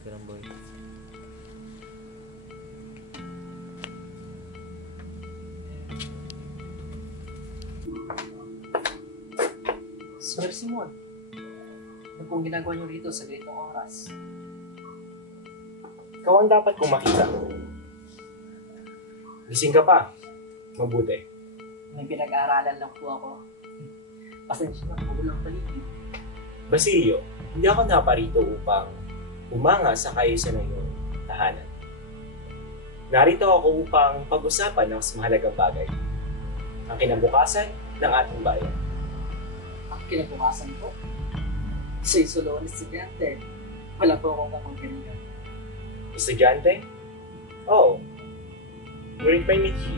ka ng boy. Sir Simon, ano pong ginagawa niyo rito sa ganitong oras? Ikaw ang dapat kong makita. Gising ka pa. Mabuti. May pinag-aaralan lang po ako. Pasensya na, magulang paligid. Basilio, hindi ako naparito upang umanga sa kaayusan ng iyong tahanan. Narito ako upang pag-usapan ng mas mahalagang bagay. Ang kinabukasan ng ating bayan. Ang kinabukasan ko, sa isolo ng estudyante, wala po akong kamanggalingan. Estudyante? Oo. Ngunit may mithi.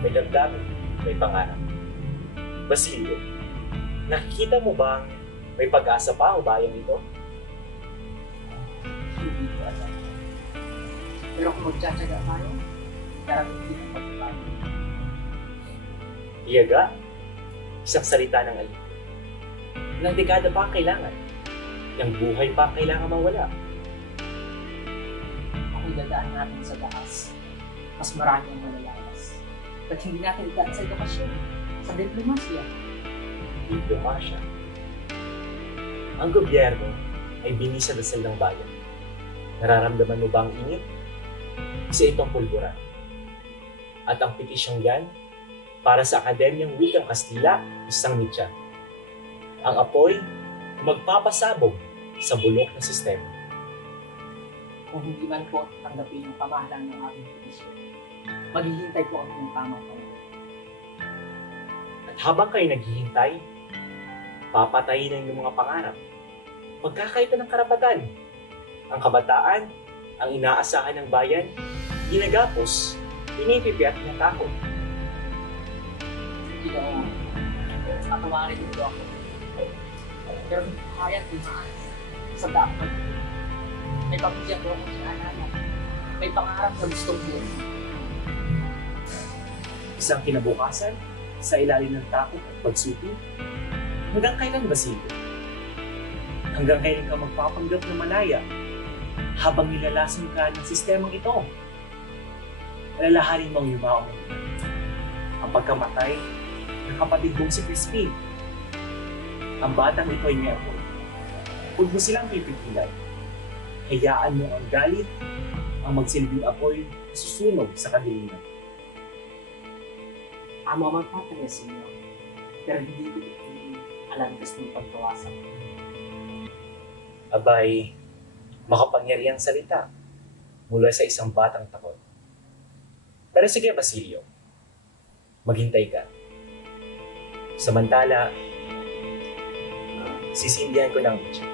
May damdamin, may pangarap. Basilio, nakikita mo bang may pag-asa pa ang bayang ito? Hindi ko alam. Pero kung magtsatsaga tayo, darating din ang pagbabago. Iyaga, isang salita ng alipin. Ilang dekada pa ang kailangan. Ilang buhay pa ang kailangan mawala. Kung dadaan natin sa taas, mas marami ang malalayas. At hindi natin idaan sa edukasyon, sa diplomasya. Diplomasya. Ang gobyerno ay binisadasal ng bayan. Nararamdaman mo ba ang init? Isa itong pulburan. At ang petisyong yan, para sa Akademyang Wikang Kastila, isang mitya. Ang apoy magpapasabog sa bulok na sistema. Kung hindi man po tanggapin ang pamahalaan ng ating petisyon, maghihintay po kami ng tamang panahon. At habang kayo naghihintay, papatayin ang inyong mga pangarap. Pagkakaita ng karapatan. Ang kabataan, ang inaasahan ng bayan, ginagapos, pinipipi at natakot. Ginawa, tatawarin nito ako. Pero kaya tumaan sa dapat. May pamilya ko akong inaalala. May pangarap na gustong buhay. Isang kinabukasan, sa ilalim ng takot at pagsuti, hanggang kailan ba sila? Hanggang kailan ka magpapanggap na malaya habang nilalason ka ng sistemang ito? Alalahanin mong yumaon ang pagkamatay ng kapatid mong si Crispin. Ang batang ito ay may apoy. Huwag mo silang pipigilan. Hayaan mo ang galit ang magsilbing apoy na susunog sa kadiliman. Amo man patay sa inyo, pero hindi ko alantas ng pagkawasan. Abay, makapangyarihang salita mula sa isang batang takot. Pero sige, Basilio, maghintay ka. Samantala, sisindihan ko ng mitya.